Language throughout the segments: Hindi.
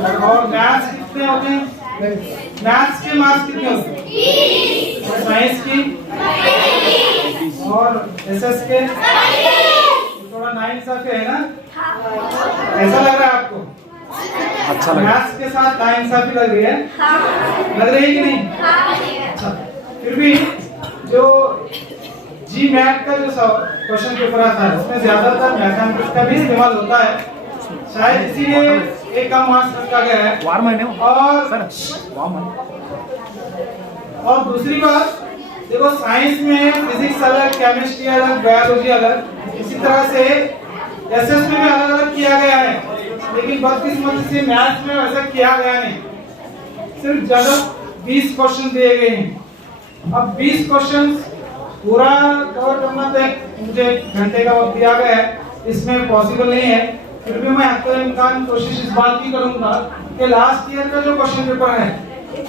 और मैथ्स कितने होते हैं? मैथ्स के मार्क्स कितने होते हैं? 20। और साइंस की और एसएस के थोड़ा नाइंसाफी है ना? ऐसा लग रहा है आपको? अच्छा लग रहा है। मैथ्स के साथ नाइंसाफी लग रही है? लग रही है कि नहीं? अच्छा, फिर भी जो जी मैथ का जो क्वेश्चन पेपर आता है उसमें ज्यादातर मैथमेटिक्स का भी इस्तेमाल होता है, शायद इसीलिए एक कम मार्क्स रखा गया है। और दूसरी बात देखो, साइंस में फिजिक्स अलग, केमिस्ट्री अलग, बायोलॉजी अलग, इसी तरह से एसएस में भी अलग अलग किया गया है, लेकिन बदकिस्मती से मैथ्स में वैसा किया गया नहीं। सिर्फ ज्यादा 20 क्वेश्चन दिए गए हैं। अब 20 क्वेश्चन पूरा कवर करना तो मुझे घंटे का वक्त दिया गया है, इसमें पॉसिबल नहीं है। फिर भी मैं हद कोशिश इस बात की करूंगा कि लास्ट ईयर का जो क्वेश्चन पेपर है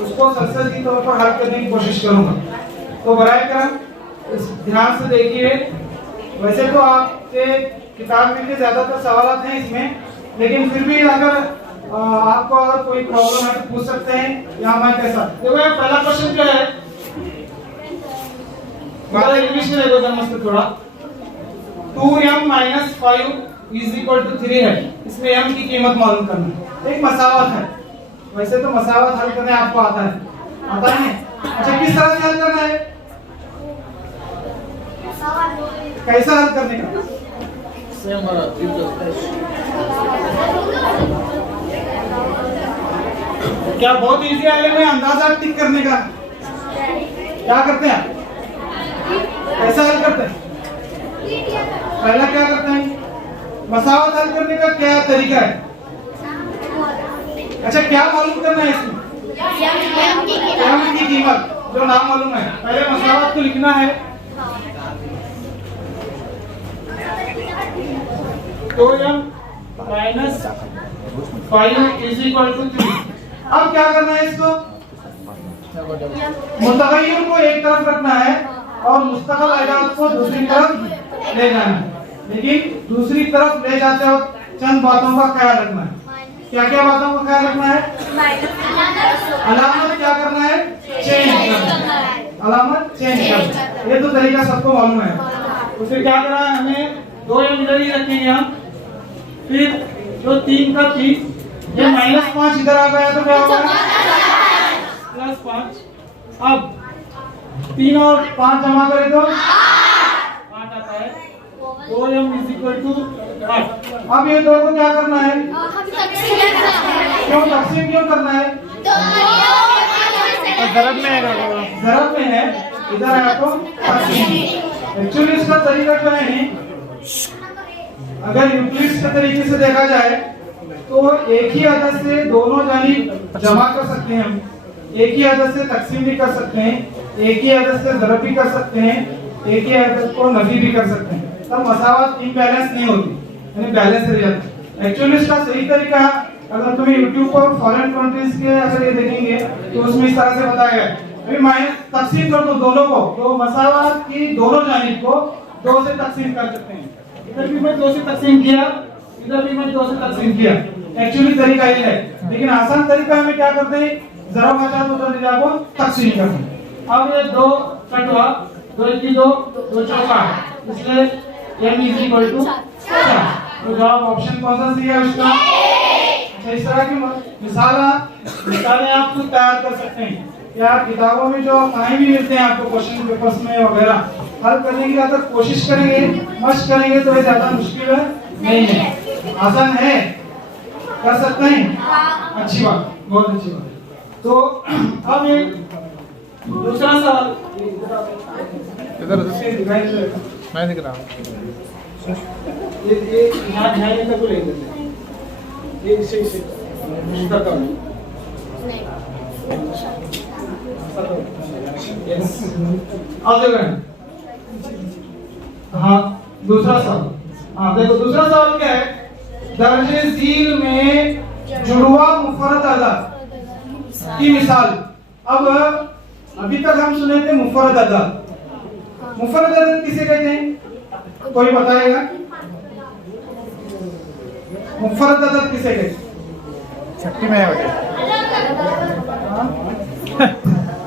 उसको सक्सेस की तौर पर हल करने की कोशिश करूंगा। तो बराए करम इस ध्यान से देखिए। वैसे तो आपके किताब में के ज्यादातर सवाल हैं इसमें, लेकिन फिर भी अगर आपको अगर कोई प्रॉब्लम है तो पूछ सकते हैं या मैं कैसा। देखो पहला क्वेश्चन क्या है, इंग्लिश में देखो जरा थोड़ा। 2m - 5 = 3 है। इसमें m की कीमत मालूम करना है। एक मसावत है, वैसे तो मसावत हल करने आपको आता है, आता है? अच्छा, किस तरह से हल करना है? कैसा हल करने का? क्या बहुत इजी है में अंदाजा टिक करने का? क्या करते हैं? कैसा हल करते हैं? पहला क्या करते हैं? मसावत हल करने का क्या तरीका है? अच्छा, क्या मालूम करना है इसमें? m की कीमत जो नाम मालूम है। पहले मसावत को लिखना है, तो m - 5 = 3। अब क्या करना है इसको? मुतगय्यर को एक तरफ रखना है और मुस्तकिल आयात को दूसरी तरफ ले जाना है। लेकिन दूसरी तरफ ले जाते हो चंद बातों का ख्याल रखना है। क्या क्या बातों का ख्याल रखना है? अलामत क्या करना है? चेंज करना है। अलामत चेंज करना, ये तो तरीका सबको मालूम है। तो फिर क्या करना है, हमें 2m इधर ही रखेंगे हम। फिर जो 3 का 3, ये -5 इधर आ गया तो क्या होगा? +5। अब 3 और 5 जमा करें तो 8 आता है। 2m = 8। अब ये दो को क्या करना है? क्यों तकसीम क्यों करना है? ज़रब में है, ज़रब में है, इधर है तो तकसीम। एक्चुअली इसका तरीका क्या है, अगर यूक्लिड्स के तरीके से देखा जाए तो एक ही अदद से दोनों जानिब जमा कर सकते हैं हम, एक ही अदद से तकसीम भी कर सकते हैं, एक ही अदद से ज़रब भी कर सकते हैं, एक ही अदद को नफी भी कर सकते हैं। तब मसावत इम्बैलेंस नहीं होती, यानी बैलेंस रह जाता है। एक्चुअली इसका सही तरीका अगर तुम्हें यूट्यूब पर फॉरेन कंट्रीज के अगर ये देखेंगे तो उसमें इस तरह से बताया है। अभी मैं तकसीम कर दूं दोनों को, तो मसावत की दोनों जानिब को 2 से तकसीम कर सकते हैं। इधर भी मैं 2 से तकसीम किया, इधर भी मैं 2 से तकसीम किया। एक्चुअली तरीका ये है, लेकिन आसान तरीका हमें क्या करते हैं, जरा बचा तो निजा को तकसीम करते हैं। अब ये 2 कटवा, 2 की 2, 2 चौका, इसलिए m = 4। तो जवाब ऑप्शन कौन सा सही है उसका? अच्छा, इस तरह की मिसालें आप खुद तैयार कर सकते हैं। या किताबों में जो टाइम भी मिलते हैं आपको क्वेश्चन पेपर्स में वगैरह, हल करने की अगर कोशिश करेंगे, मशक करेंगे तो ये ज्यादा मुश्किल नहीं है, आसान है, कर सकते हैं। अच्छी बात, बहुत अच्छी बात। तो अब एक दूसरा सवाल इधर मैं दिख रहा हूँ। ये यहाँ ध्यान तक ले लेते हैं। एक से इसका कम अब देखो, हाँ दूसरा सवाल। हाँ देखो, दूसरा सवाल क्या है, दर्जे झील में जुड़वा मुफरद अदद की मिसाल। अब अभी तक हम सुने थे मुफरद अदद। मुफरद अदद किसे कहते हैं, कोई बताएगा? मुफरद अदद किसे कहते हैं? छठी में है बेटे।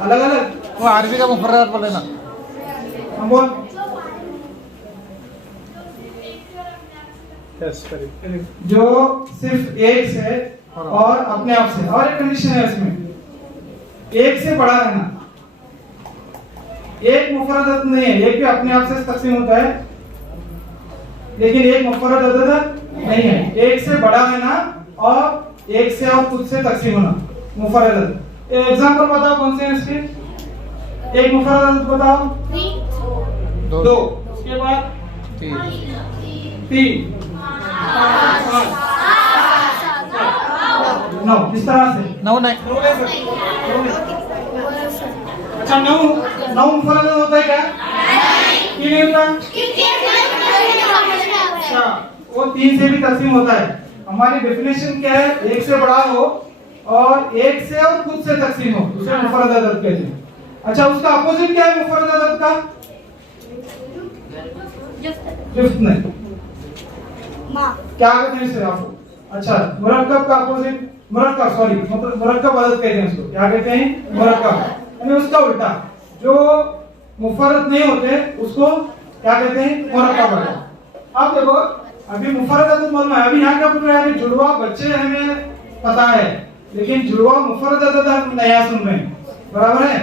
अलग अलग वो आरबी का मुफर्रत बोले ना। हम बोल जो सिर्फ एक से और अपने आप से, और एक कंडीशन है इसमें, एक से बड़ा रहना। एक मुफर्रद अदद नहीं है, एक भी अपने आप से तकसीम होता है, लेकिन एक मुफर्रद अदद नहीं है। एक से बड़ा रहना और एक से और खुद से तकसीम होना, मुफर्रद अदद। एग्जांपल बताओ कौन से हैं इसके? एक मुफर्रद अदद बताओ। 2, उसके बाद 3, 9, इस तरह से 9 नहीं। अच्छा 9 मुफर्रद अदद होता है क्या? क्यों नहीं होता? अच्छा, वो 3 से भी तकसीम होता है। हमारी डेफिनेशन क्या है? एक से बड़ा हो और एक से और खुद से तकसीम हो, उसे मुफर्रद अदद कहते हैं। अच्छा, उसका अपोजिट क्या है मुफर्रद अदद का? जुफ्त नहीं। क्या कहते हैं इसे आप? अच्छा, मुरक्कब का अपोजिट, मुरक्कब सॉरी मुरक्कब अदद कहते हैं उसको। क्या कहते हैं? मुरक्कब। यानी उसका उल्टा, जो मुफर्रद नहीं होते उसको क्या कहते हैं? मुरक्कब अदद। अब देखो, अभी मुफर्रद अदद मालूम है, अभी यहाँ क्या पूछ रहे हैं? जुड़वा बच्चे हमें पता है, लेकिन जुड़वा मुफर्रद अदद हम नया सुन रहे हैं, बराबर है?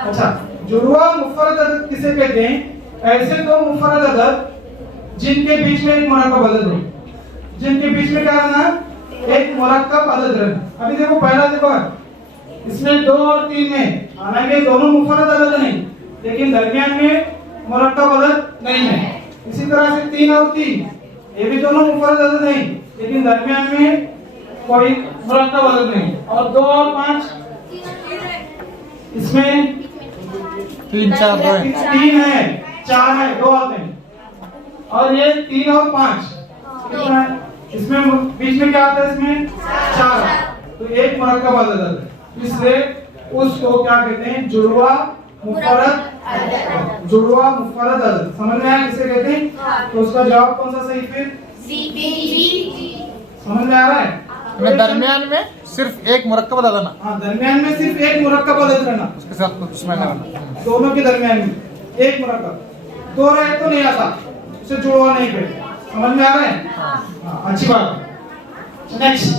अच्छा, जुड़वा मुफर्रद अदद किसे कहते हैं? ऐसे दो मुफर्रद अदद जिनके बीच में एक मुरक्कब अदद हो, जिनके बीच में क्या रहना? एक मुरक्कब अदद रहना। अभी देखो, पहला देखो, इसमें 2 और 3 में, हालांकि दोनों मुफर्रद अदद नहीं, लेकिन दरमियान में मुरक्कब अदद नहीं है। इसी तरह से 3 और 3, ये भी दोनों मुफर्रद अदद नहीं, लेकिन दरमियान में कोई मुरक्कब अदद नहीं। और 2 और 5, इसमें 3 4 2 है। 3 है, 4 है, 2 आते हैं। और ये 3 और 5 कितना है? इसमें बीच में क्या आता है? इसमें 4, तो एक मुरक्कब अदद है। इसलिए उसको क्या कहते हैं? जुड़वा मुफर्रद, जुड़वा मुफर्रद अदद। समझ में आया किसे कहते हैं? तो उसका जवाब कौन सा सही? फिर समझ में आ रहा है? दरमियान में सिर्फ एक मुरक्कब अदद ना। हाँ, दरमियान में सिर्फ एक मुरक्कब अदद रहना, उसके साथ कुछ में ना। दोनों के दरमियान में एक मुरक्कब। 2 रहे तो नहीं आता, उसे जुड़वा नहीं कहते। समझ में आ रहा है? हाँ, अच्छी बात। नेक्स्ट,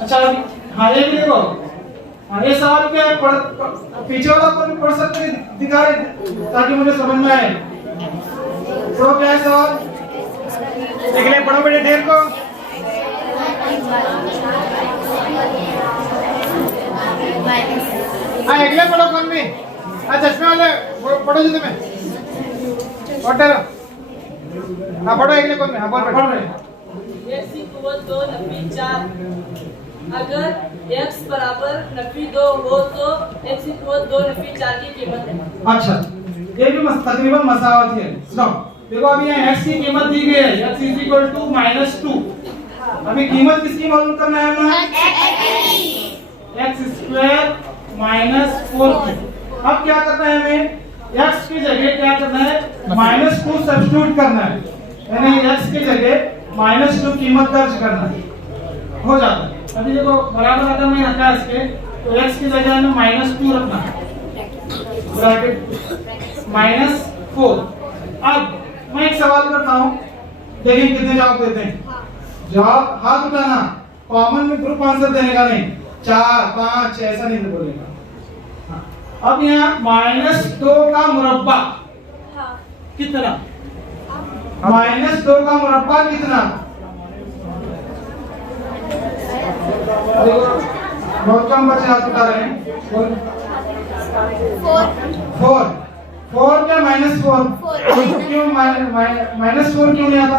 अच्छा हाँ, ये भी देखो। हाँ, ये सवाल क्या है? पीछे वाला पर भी पढ़ सकते हैं, दिखा रहे ताकि मुझे समझ में आए। तो क्या है सवाल? अगले पढ़ो बेटे ढेर को। हाँ, अगले पढ़ो कौन भी? चश्मे वाले पढ़ो जी तुम्हें। हाँ, पढ़ो अगले कौन में? हाँ, पढ़ रहे। x equal 2 Nafi 4। अगर x बराबर नफी 2 हो तो x इक्वल 2 नफी 4 की कीमत है। अच्छा, ये भी तकरीबन मसावत है। सुनो, देखो अभी यहाँ x की कीमत दी गई है, x इज इक्वल टू -2। अभी कीमत किसकी मालूम करना है हमें? x स्क्वायर -4 की। अब क्या करना है हमें? x की जगह क्या करना है? -2 सब्स्टिट्यूट करना है, यानी x की जगह -2 कीमत दर्ज करना है, हो जाता है। अभी देखो बराबर अगर मैं रखा इसके, तो x की जगह हमें -2 रखना है, ब्रैकेट -4। अब मैं एक सवाल करता हूँ, देखिए कितने जवाब देते हैं। जवाब हाथ उठाना, कॉमन में ग्रुप आंसर देने का नहीं, 4 5 ऐसा नहीं बोलेगा। अब यहाँ -2 का मुरब्बा कितना? -2 का मुरब्बा कितना? देखो बहुत कम बच्चे हाथ उठा रहे हैं। 4 क्या -4? क्यों -4 क्यों नहीं आता?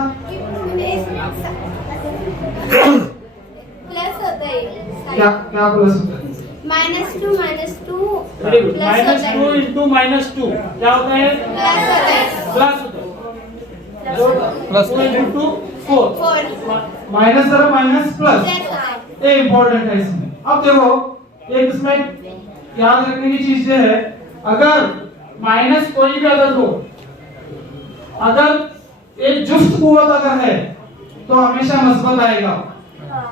प्लस होता है। क्या क्या प्लस होता है? -2 वेरी गुड। -2 इंटू -2 क्या होता है? प्लस होता है। प्लस 2 इंटू 4 माइनस जरा माइनस प्लस, ये इम्पोर्टेंट है इसमें। अब देखो एक इसमें याद रखने की चीज ये है, अगर माइनस कोई भी अदद हो, अगर एक जुफ्त कुव्वत अगर है तो हमेशा मस्बत आएगा,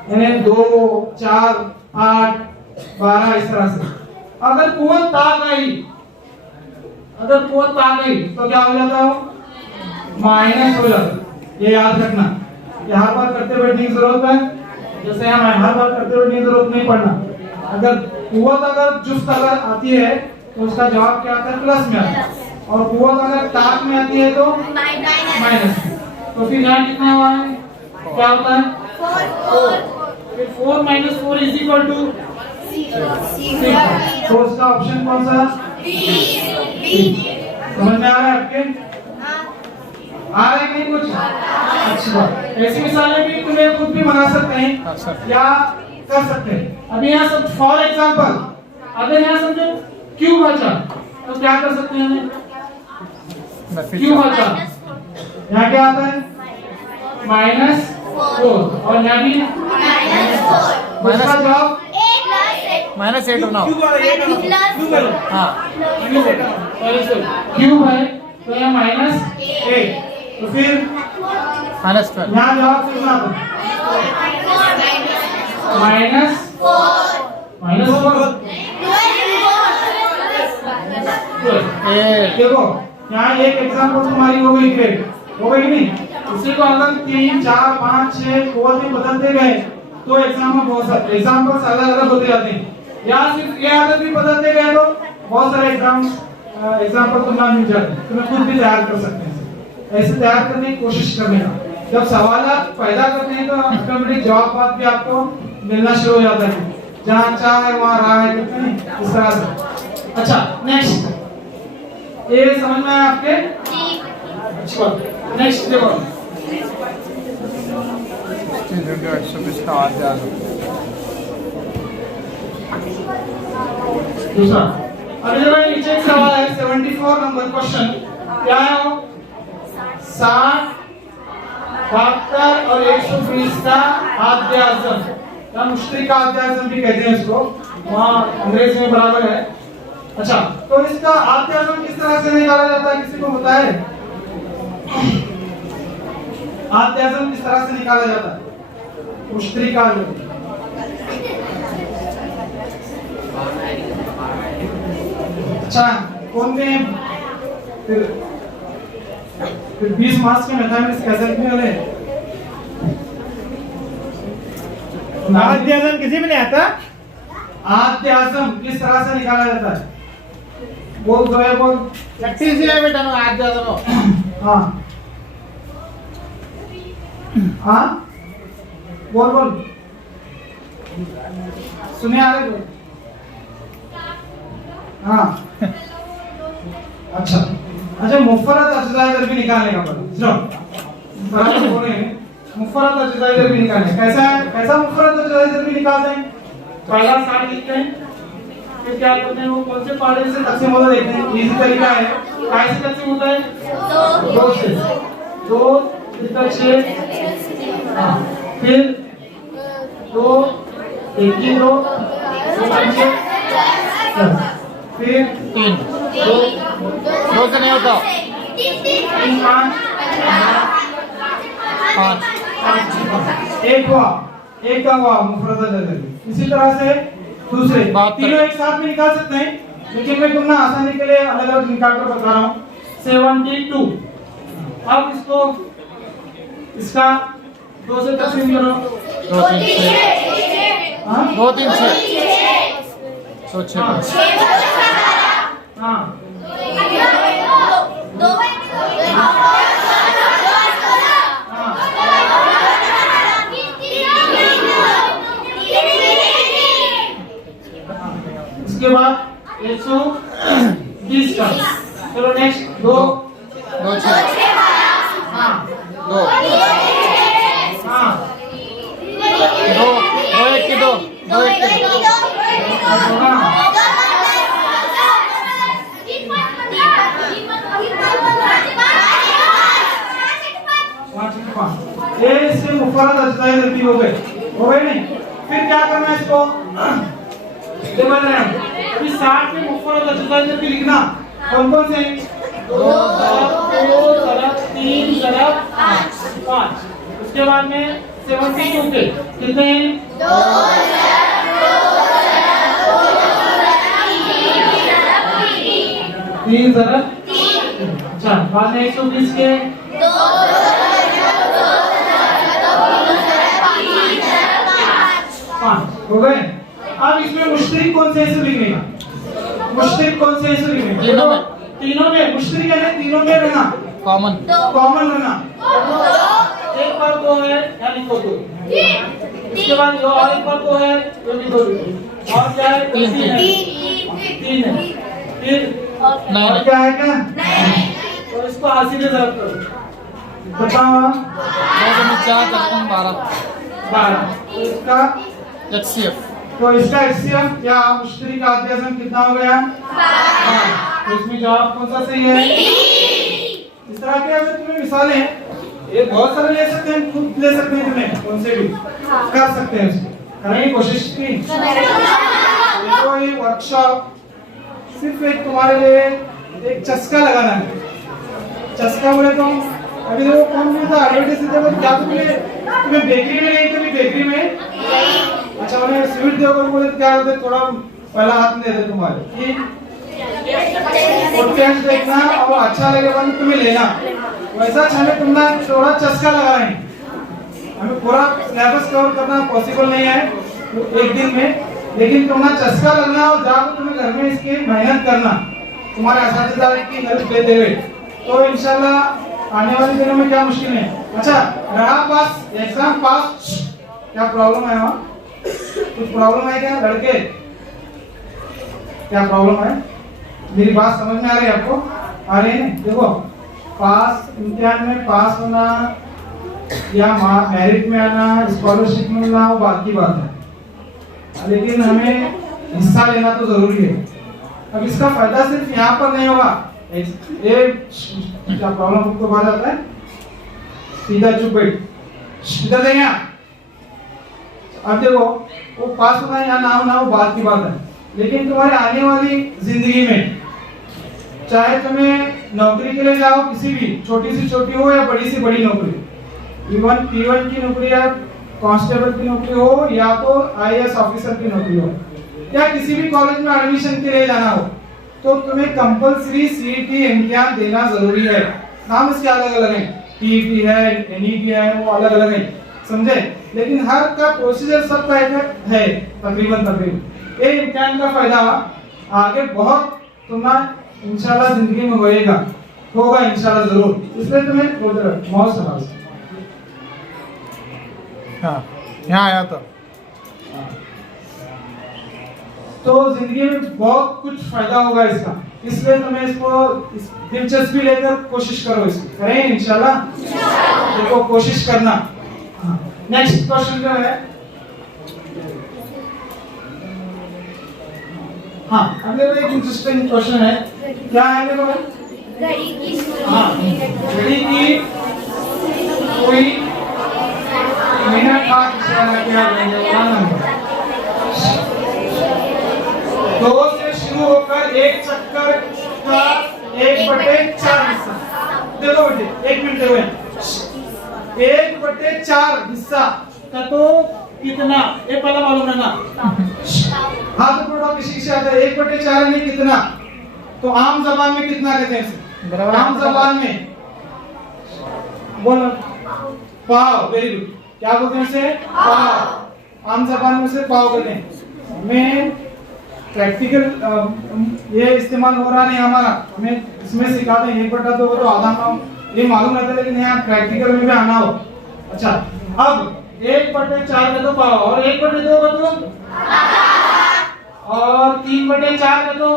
यानी 2, 4, 8, 12 इस तरह से। अगर कुव्वत ताक आई, अगर कुव्वत ताक आई तो क्या हो जाता है, माइनस हो जाता है। ये याद रखना, ये हर बार करते बैठने की जरूरत है, जैसे हम हर बार करते बैठने की जरूरत नहीं पड़ना। अगर कुव्वत अगर जुफ्त अगर आती है तो उसका जवाब क्या आता है, प्लस में आता है, और कुव्वत अगर ताक में आती है तो माइनस। तो फिर यहाँ कितना हुआ है, क्या होता है 4। फिर 4 - 4 इज इक्वल टू 6। तो उसका ऑप्शन कौन सा, समझ में आ रहा है आपके, आ रहा है कहीं कुछ, अच्छी बात। ऐसी मिसालें भी तुम्हें खुद भी बना सकते हैं या कर सकते हैं। अभी यहाँ सब फॉर एग्जांपल, अगर यहाँ समझो क्यू बचा तो क्या कर सकते हैं, क्यू बचा यहाँ क्या आता है -4, और यहाँ भी उसका जवाब -8 बनाओ। हाँ क्यूब है तो यहाँ -8, तो फिर -12 यहाँ जवाब कितना आता है, -4 देखो यहाँ एक एग्जाम्पल तुम्हारी हो गई, ग्रेड हो गई नहीं। उसी को अगर 3, 4, 5, 6 कुव्वत में बदलते गए तो एग्जाम में बहुत सारे एग्जाम्पल्स अलग अलग होते जाते हैं, या सिर्फ ये आदत भी बदलते गए तो बहुत सारे एग्जाम्पल तुम्हें मिल जाते हैं, तुम्हें खुद भी तैयार कर सकते हैं। ऐसे तैयार करने की कोशिश करने का, जब सवाल पैदा करते हैं तो ऑटोमेटिक जवाब भी आपको मिलना शुरू हो जाता है, जहाँ चाह है वहाँ राह है, कहते हैं इस तरह से। अच्छा नेक्स्ट, ये समझ में आया आपके, अच्छी बात। नेक्स्ट देखो दूसरा, अभी देखो नीचे एक सवाल है 74 नंबर क्वेश्चन, क्या है वो, 60, 72 और 120 का आद्याजम, या मुश्तरिक आद्याजम भी कहते हैं इसको, वहाँ अंग्रेजी में बराबर है। अच्छा, तो इसका आद्याजम किस तरह से निकाला जाता है, किसी को पता है, आद्याजम किस तरह से निकाला जाता है, मुश्तरिक आद्याजम। अच्छा कौन में फिर 20 मार्क्स के मैथमेटिक्स कैसे में वाले, आद्याजम किसी में नहीं आता। आद्याजम किस तरह से निकाला जाता है, बोल दो बोल, प्रैक्टिस है बेटा ना आद्याजम। हाँ हाँ बोल बोल, सुने आ रहे, हाँ अच्छा अच्छा, मुफर्रद अज्जाइदर भी निकालने का पड़ा, सुनो बराबर बोल रहे हैं, मुफर्रद अज्जाइदर भी निकालने, कैसा है, कैसा मुफर्रद अज्जाइदर भी निकालते हैं, पहला 60 लिखते हैं, फिर क्या करते हैं, वो कौन से पार्ट से तकसीम होता देखते हैं, इजी तरीका है, कैसे तकसीम होता है, 2 से, 2 इसका 6, हाँ फिर 2 1 की 2 फिर 3 2 से नहीं होता, 3 5 एक हुआ, एक का हुआ मुफर्रद अज्जाइदर। इसी तरह से दूसरे तीनों एक साथ में निकाल सकते हैं, लेकिन मैं तुमने आसानी के लिए अलग अलग निकाल कर बता रहा हूँ। 72, अब इसको इसका 2 से तकसीम करो, 2 3 6, हाँ 2 3 6 तो 6 हाँ इसके बाद 120 का, चलो नेक्स्ट 2 2 6 हाँ 2 हाँ 2 1 की 2 2 1 की 2 ये इससे मुफर्रद अज्जाइदर भी हो गए नहीं। फिर क्या करना है इसको, ये बन रहे हैं अभी 60 में मुफर्रद अज्जाइदर भी लिखना, कौन कौन से, 2 ज़रब 3 ज़रब 5। उसके बाद में 72 के कितने हैं? 3 ज़रब 3। अच्छा, बाद में 120 के 5 हो गए। अब इसमें मुश्तरिक कौन से हिस्से लिखेगा? मुश्तरिक कौन से हिस्से लिखेगा? तीनों में मुश्तरिक है, तीनों में रहना कॉमन कॉमन रहना। एक बार 2 है, यहाँ लिखो 2। इसके बाद जो और एक बार 2 है, तो लिखो 2। और क्या है? 3 है। 3 है। फिर और क्या है क्या? तो इसको 80 से ज़रब करो। बताओ 4 तक 12 तो इसका HCF तो इसका HCF या मुश्तरिक आद्यसम कितना हो गया? 12। तो इसमें जवाब कौन सा सही है? इस तरह के अगर तुम्हें मिसालें हैं, ये बहुत सारे ले सकते हैं, खुद ले सकते हैं, तुम्हें कौन से भी कर सकते हैं। उसको करेंगे कोशिश की। तो ये वर्कशॉप सिर्फ एक तुम्हारे लिए एक चस्का लगाना है। चस्का बोले तो अभी देखो कौन मिलता है एडवर्टाइज देते हैं, क्या तुम्हें बेकरी में नहीं, कभी बेकरी में अच्छा उन्हें स्वीट दोगे बोले क्या होता है, थोड़ा पहला हाथ में दे दे तुम्हारे कि टेस्ट देखना और अच्छा लगेगा तो तुम्हें लेना। वैसा हमें तुमने थोड़ा चस्का लगा रहे हैं, हमें पूरा सिलेबस कवर करना पॉसिबल नहीं है एक दिन में, लेकिन तुम्हारा चस्का लगना और जाकर तुम्हें घर में इसकी मेहनत करना, तुम्हारे असातिज़ा की हेल्प लेते हुए, तो इंशाल्लाह आने वाले दिनों में क्या मुश्किल है। अच्छा रहा पास, एग्जाम पास, क्या प्रॉब्लम है वहाँ? कुछ प्रॉब्लम है क्या लड़के? क्या प्रॉब्लम है? मेरी बात समझ में आ रही है आपको? आ रही है? देखो पास, इम्तिहान में पास होना या मेरिट में आना, स्कॉलरशिप मिलना वो बात की बात है, लेकिन हमें हिस्सा लेना तो जरूरी है। अब इसका फायदा सिर्फ यहाँ पर नहीं होगा। ये क्या प्रॉब्लम आपको बात आता है? सीधा चुप बैठ, सीधा देंगे। अब देखो वो पास होना या ना होना वो बात की बात है, लेकिन तुम्हारे आने वाली जिंदगी में चाहे तुम्हें नौकरी के लिए जाओ, किसी भी छोटी से छोटी हो या बड़ी से बड़ी नौकरी, इवन P1 की नौकरी या कांस्टेबल की नौकरी हो या तो IAS ऑफिसर की नौकरी हो, या किसी भी कॉलेज में एडमिशन के लिए जाना हो, तो तुम्हें कंपलसरी CET इम्तिहान देना जरूरी है। नाम इसके अलग अलग हैं, TET है, NET है, वो अलग अलग है, समझे? लेकिन हर का प्रोसीजर सब का है तकरीबन। ये इम्तिहान का फायदा आगे बहुत तुम्हारा इंशाल्लाह जिंदगी में होगा इंशाल्लाह जरूर, इसलिए तुम्हें मौज संभाल। हाँ यहाँ आया था। तो जिंदगी में बहुत कुछ फायदा होगा इसका, इसलिए तुम्हें इसको दिलचस्पी लेकर कोशिश करो, इसकी करें इंशाल्लाह। देखो कोशिश करना। नेक्स्ट क्वेश्चन जो है, हाँ अगले एक इंटरेस्टिंग क्वेश्चन है, क्या है देखो? हाँ घड़ी की कोई मिनट का इशारा किया गया नंबर 2 से शुरू होकर एक चक्कर का 1/4 हिस्सा। देखो बेटे 1 मिनट हुए, 1/4 हिस्सा का तो कितना, ये पहला मालूम है ना? हाथ पकड़ो किसी से आता है 1/4 में कितना, तो आम जबान में कितना कहते हैं इसे? आम जबान में बोलो पाव। वेरी गुड, क्या बोलते हैं इसे? पाव। आम जबान में से पाव कहते हैं। हमें प्रैक्टिकल ये इस्तेमाल हो रहा नहीं हमारा, हमें इसमें सिखाते हैं 1/2 तो आधा पाव, ये मालूम रहता है, लेकिन यहाँ प्रैक्टिकल में भी आना हो। अच्छा अब 1/4 का तो पाव, और 1/2 का तो, और 3/4 का तो।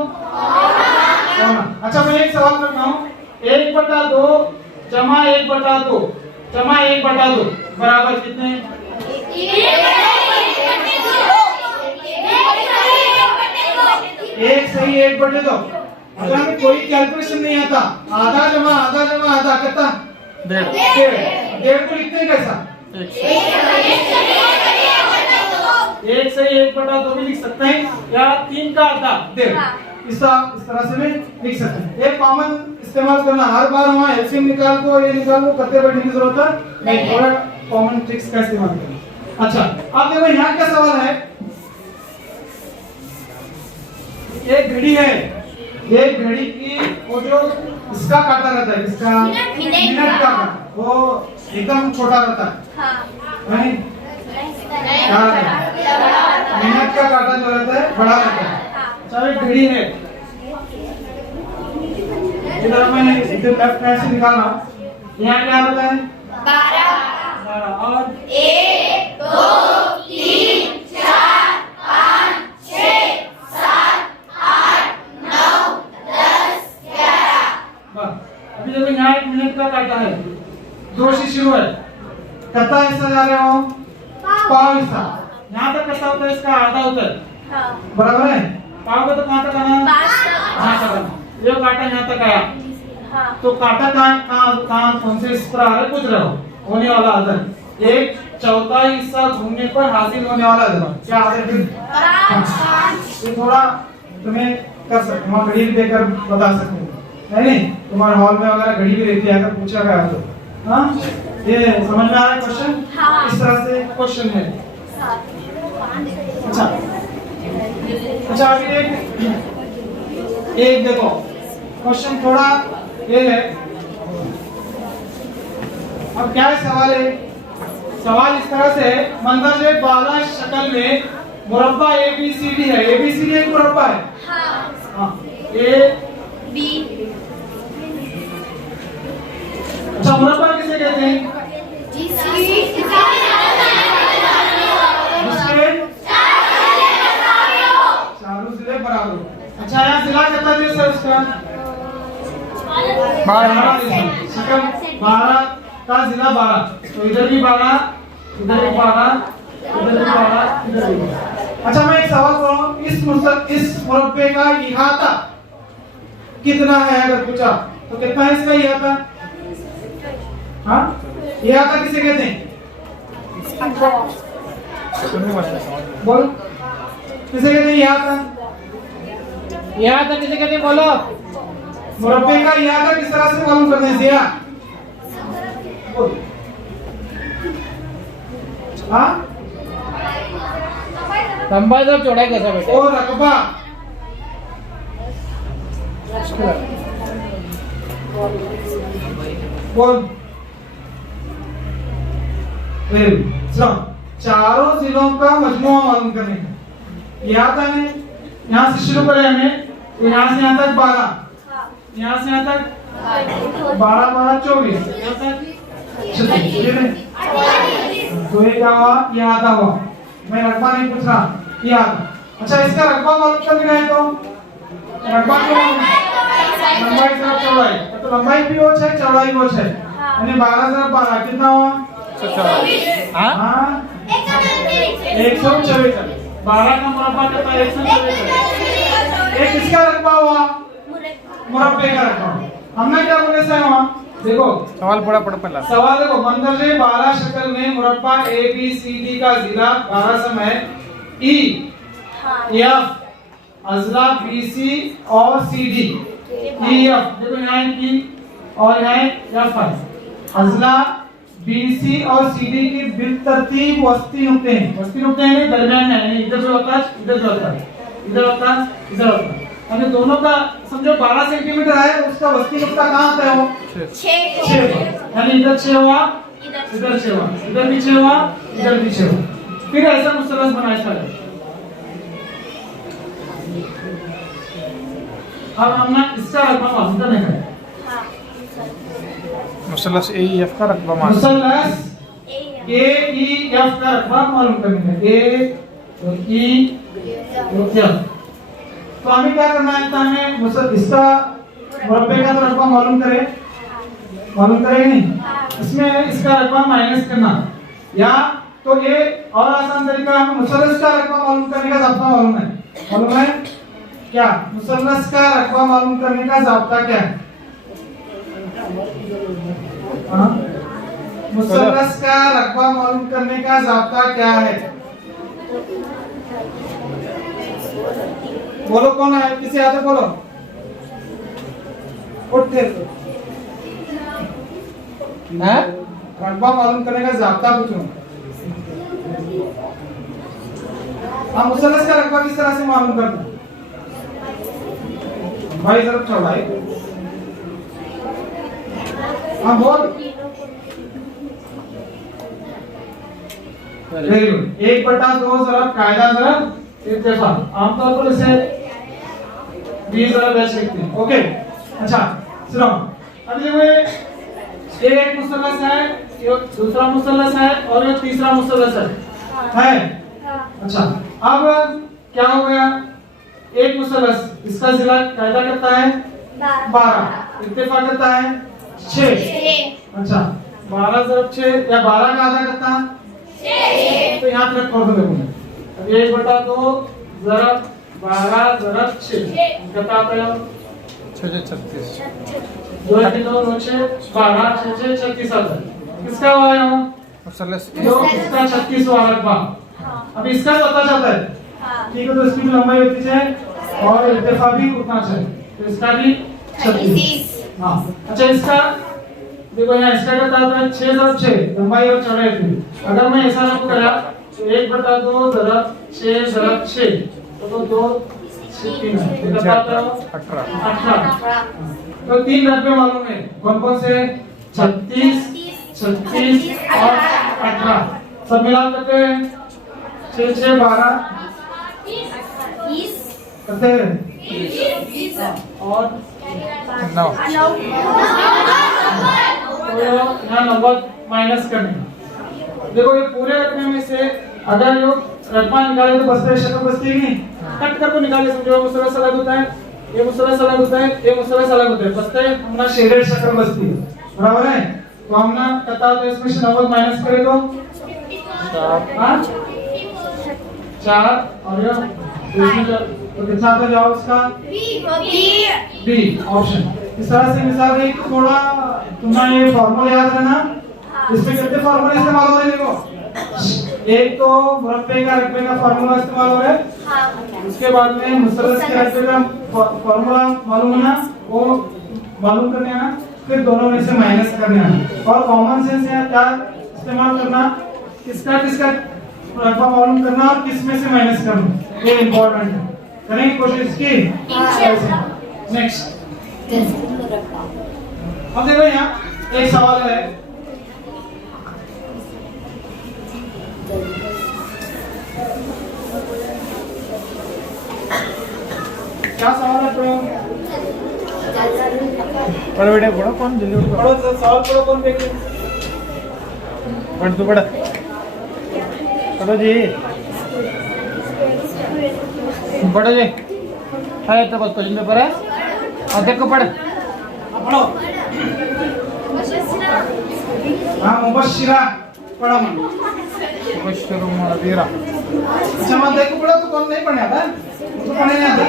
अच्छा मैं एक सवाल करता हूँ, 1/2 जमा 1/2 जमा 1/2 बराबर कितने? एक सही 1/2। अगर हमें कोई कैलकुलेशन नहीं आता, आधा जमा आधा कितना? 1.5 को लिखते हैं कैसा? एक सही 1/2 भी लिख सकते हैं, या 3 का आधा 1.5। इस तरह से भी लिख सकते हैं। एक कॉमन इस्तेमाल करना, हर बार वहाँ एलसीएम निकाल को ये निकाल को करते बैठने की जरूरत नहीं, थोड़ा कॉमन ट्रिक्स का इस्तेमाल करना। अच्छा, अब देखो यहाँ क्या सवाल है, एक घड़ी है, एक घड़ी की वो जो इसका काटा रहता है, इसका मिनट का काटा, वो एकदम छोटा रहता है, नहीं क्या रहता है? मिनट का काटा जो रहता है बड़ा रहता है। अच्छा, एक घड़ी है, इधर मैंने इधर लेफ्ट हैंड से निकाला, यहाँ क्या रहता है? 12 और 1 2 3 4 5 6 7 8 9 10 11। बस अभी देखो यहाँ एक मिनट का काटा है, 2 से शुरू है, कितना हिस्सा जा रहे हो? पाव हिस्सा। यहाँ तक कितना होता है? इसका आधा होता है, बराबर है? पाव का तो कहाँ तक आना? यहाँ तक आना। ये काटा यहाँ तक आया, तो काटा कहाँ कौन से इस पर आ रहा है? पूछ रहे हो, होने वाला आदर, 1/4 हिस्सा घूमने पर हासिल होने वाला आदर, क्या आदर फिर? ये थोड़ा तुम्हें कर सकते हो, घड़ी भी देकर बता सकते हो, नहीं? तुम्हारे हॉल में वगैरह घड़ी भी रहती है, अगर पूछा गया तो। हाँ, ये समझ में आ रहा है क्वेश्चन? इस तरह से क्वेश्चन है। अच्छा अभी एक देखो क्वेश्चन थोड़ा ये है। अब क्या है सवाल है? सवाल इस तरह से है, मंदरजे 12 शक्ल में मुरब्बा ABCD है, ABCD एक मुरब्बा है। हाँ, A B। अच्छा, मुरब्बा किसे कहते हैं? जिसके चारों जिले बराबर हो। अच्छा, यहाँ जिला कितना देश है उसका? 12 शक्ल 12 का जिला 12, तो इधर भी 12, इधर भी 12, इधर भी 12, इधर भी 12। अच्छा, मैं एक सवाल कर रहा हूँ, इस मुरब्बे का इहाता कितना है? अगर पूछा तो कितना है इसका इहाता? हाँ, इहाता किसे कहते हैं? बोलो, किसे कहते हैं इहाता? इहाता किसे कहते हैं? बोलो, मुरब्बे का इहाता किस तरह से मालूम करते हैं? जिया, हाँ, लंबाई और चौड़ाई कैसा बेटा? और रकबा, बोल, चलो, चारों जिलों का मजमुआ मालूम करने का। यहाँ से शुरू करें हमें, तो यहाँ से यहाँ तक 12, यहाँ से यहाँ तक 12 12 24, यहाँ तक 36। तो ये क्या हुआ? ये आधा हुआ। मैं रकबा नहीं पूछ रहा, ये आधा। अच्छा, इसका रकबा मालूम करने का है, तो रकबा क्यों? लंबाई से चौड़ाई, तो लंबाई भी वो है, चौड़ाई वो है, यानी 12 से 12 कितना हुआ? 124। 12 का मुरब्बा कितना? 124। एक किसका रकबा हुआ? मुरब्बे का रकबा। हमने क्या बोले सर वहाँ? देखो सवाल पढ़ा पहला। सवाल देखो, मंदरजे 12 शक्ल में मुरब्बा ABCD का जिला 12 समय E, F, अजला BC और CD, EF, देखो यहाँ E और यहाँ F है, अजला BC और CD की बिलतरतीब वस्ती नुक्ते हैं। वस्ती नुक्ते हैं दरमियान में, यानी इधर जो होता है, इधर जो होता है, इधर होता है, इधर होता है, यानी दोनों का समझो 12 सेंटीमीटर है, उसका वस्ती नुक्ता कहाँ आता है? वो 6, यानी इधर 6 हुआ, इधर 6 हुआ, इधर भी 6 हुआ, इधर भी 6 हुआ। फिर ऐसा मुस्तलस बना इसका। अब हमने इसका रकबा मालूम करना है। मुसल्लस AEF का रकबा मालूम। मुसल्लस AEF का रकबा मालूम करना है। AEF। तो हमें क्या करना है? हमें इसका मुरब्बे का तो रकबा मालूम करेंगे नहीं, इसमें इसका रकबा माइनस करना, या तो ये और आसान तरीका, हमें मुसल्लस का रकबा मालूम करने का ज़ाब्ता मालूम है क्या? मुसल्लस का रकबा मालूम करने का ज़ाब्ता क्या है? मुसल्लस का रकबा मालूम करने का ज़ाब्ता क्या है? बोलो कौन है, किसी याद है बोलो। उठ थे हैं, रकबा मालूम करने का ज़ाब्ता पूछूं। हम मुसल्लस का रकबा किस तरह से मालूम करते हैं भाई, जरा चौड़ाई हम बोल। वेरी गुड, 1/2 ज़रब कायदा ज़रब इत्तेफाक, आमतौर पर इसे 20 ज़रब ऐसे लिखते हैं। ओके अच्छा सुनो, अब ये एक मुसल्लस है, ये दूसरा मुसल्लस है और ये तीसरा मुसल्लस है। अच्छा अब क्या हो गया, एक मुसल्लस इसका जिला कायदा करता है 12, इत्तेफाक करता है 6। अच्छा 12 ज़रब 6 या 12 का आधा करता है 6। तो यहाँ तक खोल दो। अब 1/2 ज़रब 12 ज़रब 6 कितना आता है, 36। 2 3 9 9 6 12 6 6 36 आता है। किसका हुआ है मुसल्लस जो इसका 36वां रकबा। अब इसका पता चलता है ठीक है, तो इसकी भी लंबाई होती है और इत्तेफाक भी उतना चाहिए, तो इसका भी 36। हाँ अच्छा इसका देखो यहाँ इसका कितना आता है 6 ज़रब 6 लंबाई और चौड़ाई थी। अगर मैं ऐसा आपको करा तो 1/2 ज़रब 6 ज़रब 6 तो 2 3 कितना आता है 18। तो 3 रकबे मालूम है, कौन कौन से, 36 36 और 18। सब मिला करते हैं 6 6 12 करते हैं और 9। तो यहाँ नंबर माइनस करने। देखो ये पूरे रकबे में से अगर ये रकबा निकाले तो बचते शक्ल बचती है नहीं, कट कर को निकाले, समझो मुसल्लस अलग होता है, ये मुसल्लस अलग होता है, ये मुसल्लस अलग होता है, बचते हमना शेडेड शक्ल बचती है, बराबर है। तो हमना कता तो इसमें से 90 माइनस करे तो 4 और ये इसमें तो कितना आता जाओ उसका बी ऑप्शन। इस तरह से मिसाल है, थोड़ा तुम्हारा ये फार्मूला याद है ना, इसमें कितने फार्मूले इस्तेमाल हो रहे हैं देखो। एक तो मुरब्बे का रकबे का फार्मूला इस्तेमाल हो रहा है, उसके बाद में मुसल्लस के रकबे का फार्मूला मालूम है ना, वो मालूम करने आना, फिर दोनों में से माइनस करने आना और कॉमन सेंस है क्या इस्तेमाल करना, किसका किसका रकबा मालूम करना और किस में से माइनस करना, ये इंपॉर्टेंट है। करेंगे कोशिश की। नेक्स्ट अब देखो यहाँ एक सवाल है, क्या सवाल है पढ़ो बेटा पढ़ो, कौन जल्दी उठ पढ़ो सवाल पढ़ो, कौन देखे पढ़, तू पढ़, पढ़ो जी, पढ़ो जी। है तो बस क्वेश्चन पेपर है और देखो पढ़, पढ़ो। हाँ मुबश्शिरा पढ़ो मन। मुबश्शिर मुनज़िरा। अच्छा मत देखो पढ़ो, तो कौन नहीं पढ़ने आता, तो पढ़ने नहीं आता।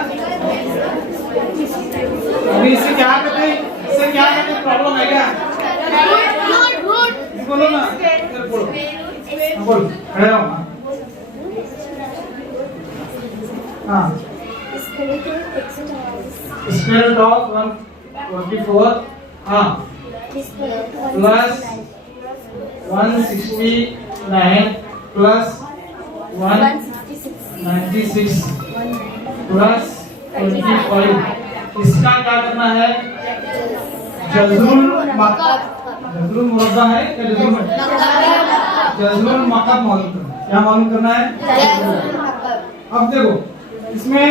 अभी इससे क्या कहते हैं, इससे क्या कहते हैं, प्रॉब्लम है क्या, बोलो ना, इधर बोलो, बोल खड़े रहो। हाँ स्क्वायर रूट ऑफ 124 हाँ प्लस 169 प्लस 196 प्लस 25। इसका क्या करना है, जज़रुल मुरब्बा है या जज़रुल मक़ब मालूम करना, क्या मालूम करना है। अब देखो इसमें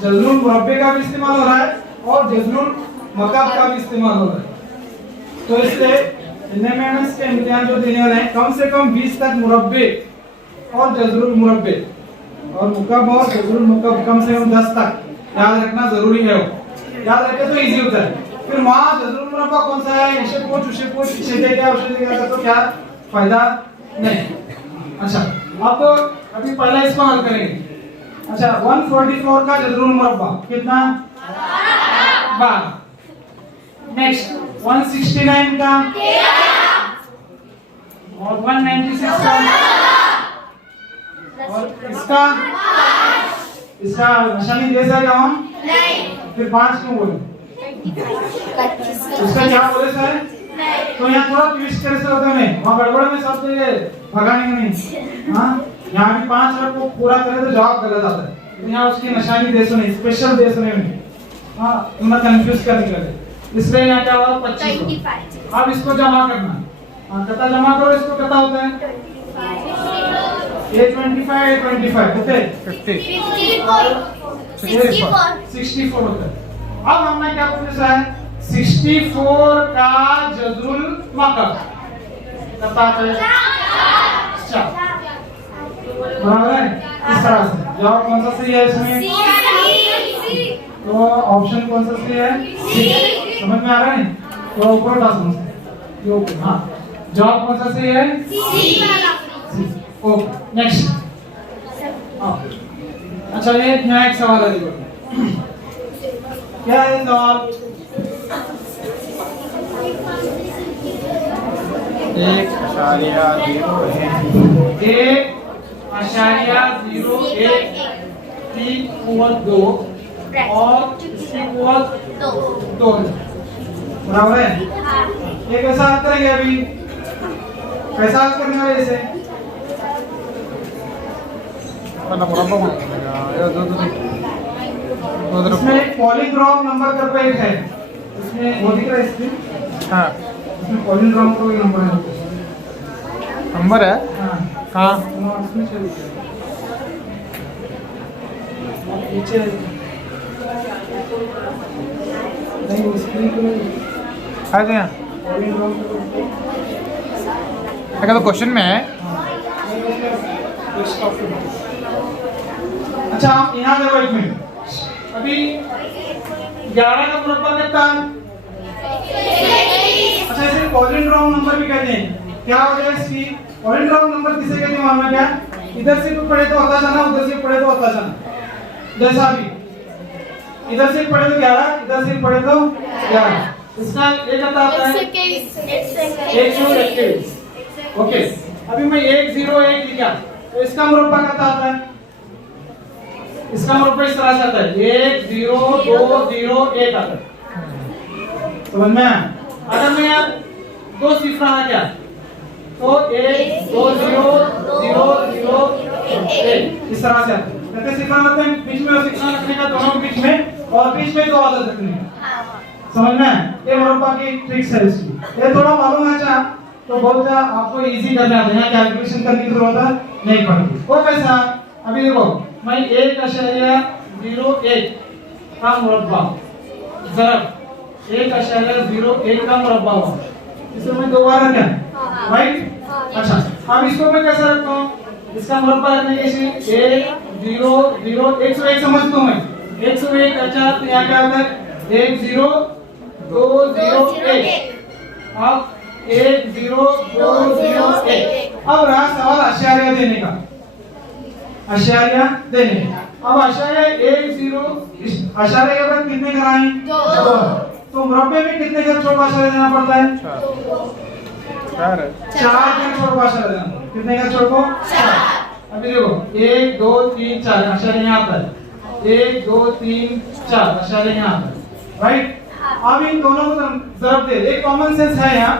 जज़रुल मुरब्बे का भी इस्तेमाल हो रहा है और जज़रुल मक़ब का भी इस्तेमाल हो रहा है, तो इससे इनमेंस के इम्तिहान जो देने वाले हैं कम से कम 20 तक मुरब्बे और जज़रुल मुरब्बे और मुक़ब और जज़रुल मुक़ब कम से कम 10 तक याद रखना जरूरी है। याद रखे तो इजी होता है, फिर वहाँ जज़रुल मुरब्बा कौन सा है, इसे पूछ उसे पूछ, इसे दे क्या उसे दे क्या, तो क्या फायदा नहीं। अच्छा अब अभी पहले इसको हल करेंगे। अच्छा 144 का जज़रुल मुरब्बा कितना, 12। नेक्स्ट 169 का और 196 का और इसका इसका निशानी दे सकते हम? नहीं। फिर 5 क्यों बोले? उसका क्या बोले सर? तो यहाँ थोड़ा ट्विस्ट करे से होता है, वहाँ गड़बड़ में सब भगाने का नहीं। हाँ, यहाँ भी 5 अगर को पूरा करे तो जवाब गलत आता है, तो यहाँ उसकी निशानी दे सुने, स्पेशल दे सुने में। हाँ, तुम कंफ्यूज करने के लिए, इसलिए यहाँ क्या हुआ 25। अब इसको जमा करना, हाँ कता जमा करो, इसको कता होता है 25 होते 64 होता है। अब हमने क्या पूछा है 64 का जज़ुल वक़्त कता है 4, बराबर है। इस तरह से जवाब कौन सा सही है इसमें? तो ऑप्शन कौन सा सही है? सी। समझ में आ रहा है? तो ऊपर डाल ये ओके। हाँ, जवाब कौन सा सही है? सी। Okay, next. अच्छा, ये यहाँ एक सवाल है, देखो क्या है सवाल? 1.01 2 और 2 बराबर है। ये कैसा हल करेंगे अभी? कैसा हल करने वाले इसे? इसमें पॉलीड्रॉम नंबर करके एक है, इसमें वो दिख रहा है इसमें। हाँ, इसमें पॉलीड्रॉम का कोई नंबर है, नंबर है हाँ कहाँ? इसमें चलिए नीचे नहीं, वो स्क्रीन पे है तो यहाँ पॉलीड्रॉम अगर तो क्वेश्चन में है। अच्छा, आप यहाँ देखो एक मिनट, अभी 11 का मुरब्बा कितना है? अच्छा, इसे पॉलीड्रॉम नंबर भी कहते हैं। क्या हो जाए इसकी? पॉलीड्रॉम नंबर किसे कहते हैं मालूम है क्या? इधर से पढ़े तो होता जाना, उधर से पढ़े तो होता जाना, जैसा भी इधर से पढ़े तो 11, इधर से पढ़े तो 11। इसका एक आता है 121। ओके, अभी मैं 101 लिखा तो इसका मुरब्बा कितना आता है? इसका मुरब्बा इस तरह से आता है 1 0 2 0 1 आता है। समझ में? अगर मैं यार 2 सिफर आना क्या तो 1 2 0 0 0 1 इस तरह से आता है। कहते सिफर मतलब बीच में सिफर रखने का, दोनों के बीच में, और बीच में 2 आदत रखने का। समझ में? ये मुरब्बा की ट्रिक्स है इसकी। ये थोड़ा मालूम है अच्छा तो बहुत आपको इजी करने आता है, कैलकुलेशन करने की जरूरत नहीं पड़ती। वो कैसा? अभी देखो, मैं 1.01 का मुरब्बा ज़रब 1.01 का मुरब्बा हुआ, इसमें मैं 2 बार रखा, राइट? अच्छा, अब इसको मैं कैसा रखता हूँ? इसका मुरब्बा रखने के लिए 1 0 0 101 समझता हूँ मैं, 101। अच्छा, तो यहाँ क्या आता है 1 0 2 0 1। अब 1 0 2 0 1। अब रहा सवाल अशारिया देने का, अशारिया देने। अब अशारिया 1 0 अशारिया के बाद कितने घर आए? 2। तो मुरब्बे में कितने घर छोड़ अशारिया देना पड़ता है? 4 घर छोड़ अशारिया देना। कितने घर छोड़ को? 4। अभी देखो 1 2 3 4 अशारिया यहाँ आता है, 1 2 3 4 अशारिया यहाँ आता है, राइट? अब इन दोनों को ज़रब दे, एक कॉमन सेंस है यहाँ।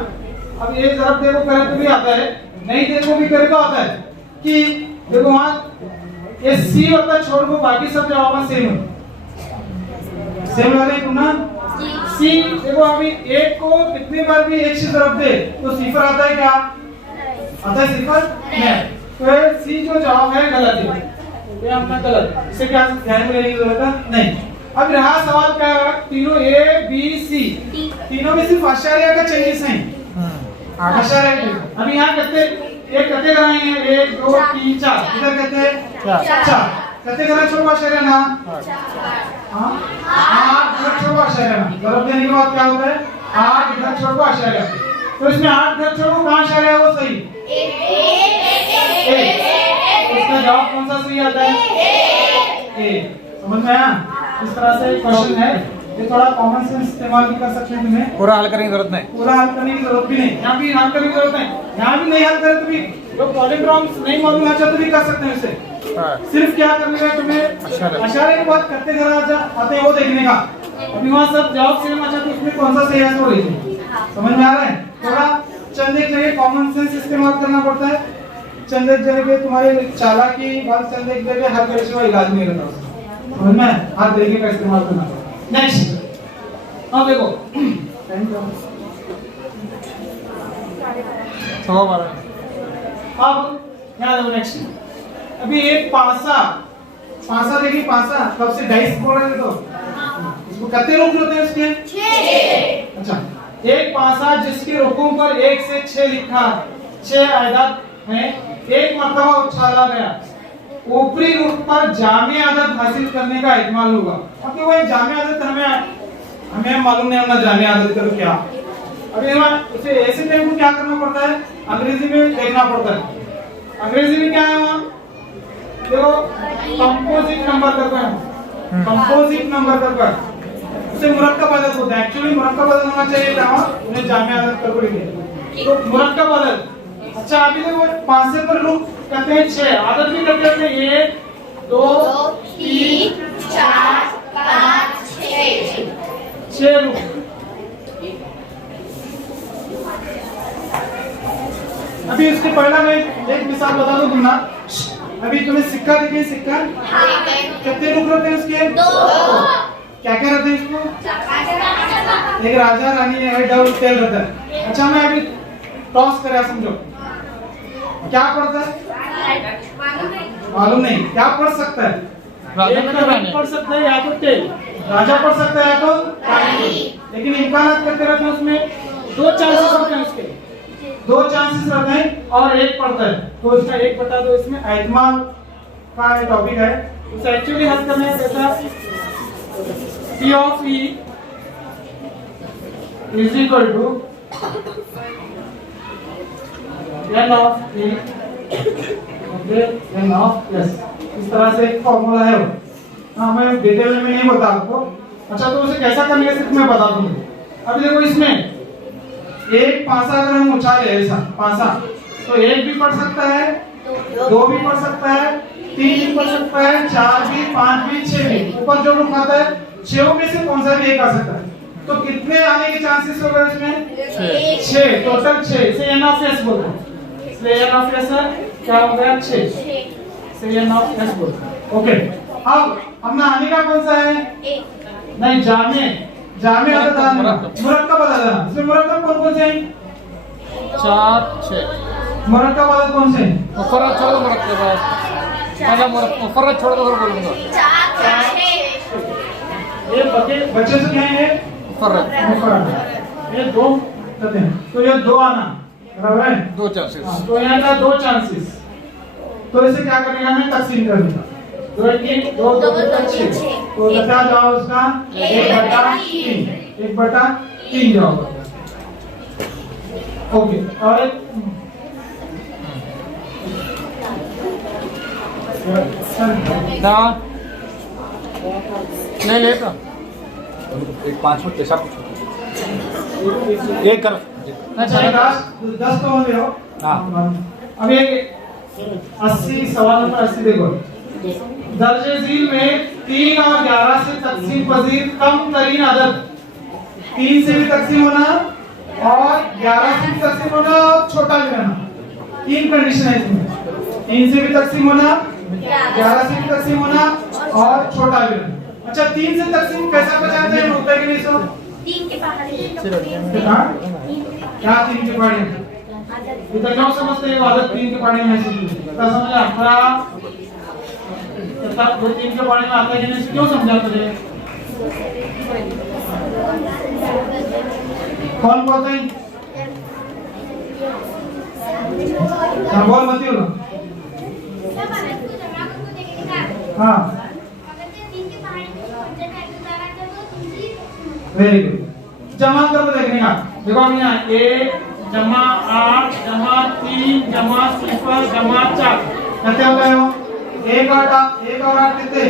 अब ये ज़रब देखो करे तो भी आता है, नहीं देखो भी करे तो आता है कि देखो वहाँ ये सी होता छोड़ को बाकी सब जवाब सेम लग रही ना। सी देखो, अभी 1 को कितनी बार भी 1 से ज़रब दे तो सिफर आता है क्या? आता है सिफर? नहीं। तो सी जो जवाब है गलत है, ये अपना गलत, इसे क्या ध्यान में लेने की जरूरत है नहीं। अब रहा सवाल क्या है? तीनों ए बी सी, तीनों में सिर्फ अशारिया का चेंजेस हैं। अशारिया अभी यहाँ कहते एक कहते कराए हैं 1 2 3 4, इधर कहते 4 कहते करा छोड़ अशारिया ना, हाँ 8 इधर छोड़ अशारिया ना। ज़रब देने के बाद क्या होता है? 8 इधर छोड़ अशारिया। तो इसमें 8 इधर छोड़ कहाँ अशारिया वो सही? इसका जवाब कौन सा सही आता है? ए। समझ में आया? इस तरह से क्वेश्चन है, ये थोड़ा कॉमन सेंस इस्तेमाल भी कर सकते हैं। तुम्हें पूरा हल करने की जरूरत नहीं, पूरा हल करने की जरूरत भी नहीं, यहाँ भी हल करने की जरूरत नहीं, यहाँ भी नहीं हल करे तो भी जो पॉलीड्रॉम्स नहीं मालूम है तो भी कर सकते हैं इसे। हाँ। सिर्फ क्या करने का तुम्हें अशारे के बाद करते घर आते हैं वो देखने का। अभी वहाँ सब जवाब सेम अच्छा तो उसमें कौन सा सही आंसर हो रही समझ में आ रहा है? थोड़ा चंद एक जगह कॉमन सेंस इस्तेमाल करना पड़ता है, चंद एक जगह तुम्हारे चालाकी बात, चंद एक जगह हर तरीके का इलाज नहीं रहता उसका। समझ में? हर तरीके का इस्तेमाल करना पड़ता है। नेक्स्ट अब देखो अब यहाँ देखो नेक्स्ट। अभी एक पासा देखिए, पासा कब से डाइस बोल रहे थे तो इसको कितने रोक होते हैं उसके? 6। अच्छा, एक पासा जिसके रोकों पर 1 से 6 लिखा 6 आयदात है, एक मरतबा उछाला गया, ऊपरी रुख पर जामे आदत हासिल करने का इस्तेमाल होगा। अब वो जामे आदत हमें मालूम नहीं, हमने जामे आदत करो क्या। अभी उसे ऐसे टाइम को क्या करना पड़ता है, अंग्रेजी में देखना पड़ता है। अंग्रेजी में क्या है वहाँ देखो, कंपोजिट नंबर करके, कंपोजिट नंबर करके उसे मुरक्कब आदत होता है। एक्चुअली मुरक्कब आदत होना चाहिए था, उन्हें जामे आदत करके लिखे तो मुरक्कब आदत। अच्छा अभी देखो पांचे पर रुक कहते हैं 6, आदत भी करते हैं 1 2 3 4 5 6 रुक। अभी इसके पहला मैं एक मिसाल बता दूं तुम ना। अभी तुम्हें सिक्का दिखे, सिक्का कितने रुक रहते हैं उसके? 2। क्या क्या रहते हैं इसको? एक राजा रानी है, डबल तेल रहता है। अच्छा मैं अभी टॉस करा, समझो क्या पढ़ता है? मालूम नहीं, क्या पढ़ सकता है? राजा पढ़ सकता है या तो तेल, राजा पढ़ सकता है या तो रानी। लेकिन इम्कान करते रहते हैं उसमें 2 चांसेस होते हैं, उसके 2 चांसेस रहते हैं और एक पढ़ता है तो इसका एक बता दो। इसमें एतमाल का टॉपिक है, उसे एक्चुअली हल करना है कैसा? P of E is equal to N of E, okay, N of S। इस तरह से एक फॉर्मूला है वो। हाँ मैं डिटेल में नहीं बता आपको। अच्छा तो उसे कैसा करने का सिर्फ मैं बता दूंगा। अभी देखो इसमें एक पासा अगर हम उछाले ऐसा पासा तो 1 भी पढ़ सकता है, 2 भी पढ़ सकता है, 3 भी पढ़ सकता है, 4 भी, 5 भी, 6 भी। ऊपर जो रुख आता है 6 में से कौन सा भी एक आ सकता है। तो कितने आने के चांसेस हो गए उसमें? 6, टोटल 6। इसे n ऑफ s बोलते हैं, इसलिए n ऑफ s क्या हो गया? 6 से n ऑफ s बोलते हैं। ओके अब हमने आने का कौन सा है? नहीं जामे आदत आना, मुरक्कब आदत। इसमें मुरक्कब कौन से हैं? 4 6 मुरक्कब आदत कौन से हैं? मुफर्रद छोड़ दो, मुरक्कब पहला मुफर्रद छोड़ दो फिर बोलूंगा। 4 6 ये बच्चे से क्या है? मुफर्रद। ये 2 कहते हैं तो ये 2 आना बराबर है 2 चांसेस। हाँ, तो यहाँ का 2 चांसेस। तो इसे क्या करेगा? हमें तकसीम कर देगा। 2 की 2 2 6 तो बता जाओ उसका 1/3 जाओ। ओके और ना ले लेता एक 5 मिनट पेशा पूछो एक कर। अच्छा 10 तो होंगे हो। हाँ अब एक 80 सवाल नंबर 80 देखो। दर्जे झील में 3 और 11 से तकसीम पजीर कम तरीन अदद, 3 से भी तकसीम होना और 11 से भी तकसीम होना और छोटा भी रहना। 3 कंडीशन है इसमें, 3 से भी तकसीम होना, 11 से भी तकसीम होना और छोटा भी रहना। अच्छा 3 से तकसीम कैसा बचाते हैं? होता है कि नहीं? सो 3 के पहाड़ी क्या 3 के पहाड़ी इतना क्यों समझते हैं? आदत 3 के पहाड़ी में ऐसी समझा वो 3 के पहाड़ी में आता है कि नहीं क्यों समझाते हैं? कौन बोलते हैं? बोल मत हो। हाँ वेरी गुड। जमा कर देखने का देखो हम यहाँ 1 जमा 8 जमा 3 जमा 0 जमा 4 कितने हो गए हो? 1 और 8 कितने?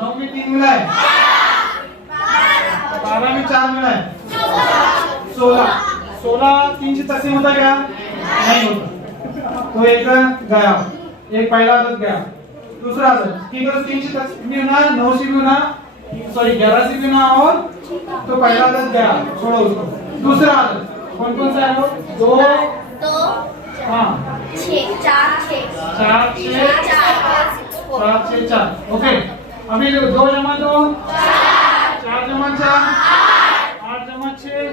9 में 3 मिला है, 12 में 4 मिला है, 16 3 से तकसीम होता क्या? नहीं होता। तो एक गया, एक पहला आदत गया। दूसरा आदत ठीक है, 3 से तक भी होना, 9 से भी होना, सॉरी 11 से भी होना, और तो पहला आदत गया, छोड़ो उसको। दूसरा आदत कौन कौन सा है वो? 2 दो हाँ 6 4 6 4 6 7 6 4 ओके। अभी 2 जमा 2 4 जमा 4 8 जमा 6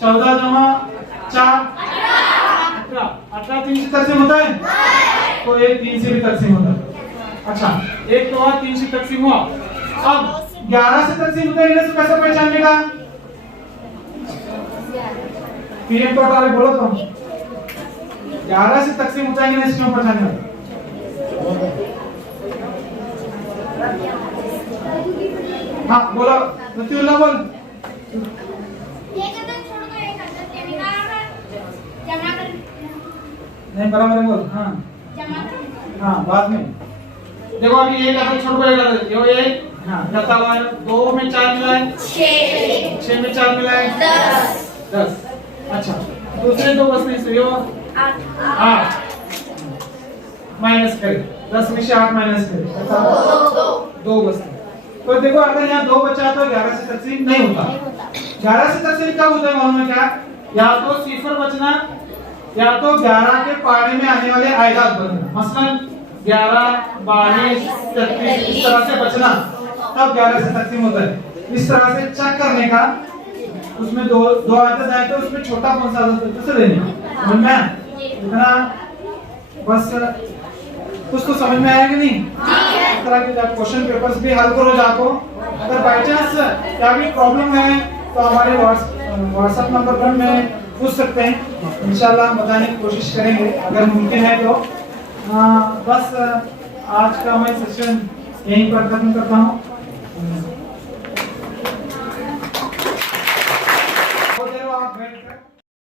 14 जमा 4 18 18 3 से तकसीम होता है, तो एक 3 से भी तकसीम होता है। अच्छा एक तो और 3 से तकसीम हुआ। अब 11 से तकसीम होता है, इन्हें कैसे पहचानने का? पीएम तो वाले बोलो तो 11 से तकसीम होता है, इन्हें इसमें पहचानने का। हाँ बोलो नतीउल्लाह बोल। एक अदद छोड़ दो, एक अदद लेने का जमा कर नहीं बराबर है बोल। हाँ जमा कर हाँ बाद में देखो, अभी एक अदद छोड़ को एक अदद यो एक हाँ करता हुआ है। 2 में 4 मिला है, 6 में 4 मिला है 10। अच्छा दूसरे 2 बचने से यो 8 माइनस करें, 10 में से 8 माइनस करें, 2 बचते। तो देखो अगर यहाँ 2 बचा तो 11 से तकसीम नहीं होता। 11 से तकसीम कब होता है मालूम है क्या? या तो सिफर बचना, या तो 11 के पारे में आने वाले आयदाद बचना। मसलन 11 22 33 इस तरह से बचना, तब 11 से तकसीम होता है। इस तरह से चेक करने का, उसमें दो आदत आए तो उसमें छोटा कौन सा आदत है उसे लेना। समझ में आया? इतना बस कुछ तो समझ में आया कि नहीं? इस तरह के क्वेश्चन पेपर्स भी हल करो जाको। अगर बाई चांस क्या भी प्रॉब्लम है तो हमारे व्हाट्सएप नंबर पर में पूछ सकते हैं, इंशाल्लाह हम बताने की कोशिश करेंगे अगर मुमकिन है तो। बस आज का मैं सेशन यहीं पर खत्म करता हूँ।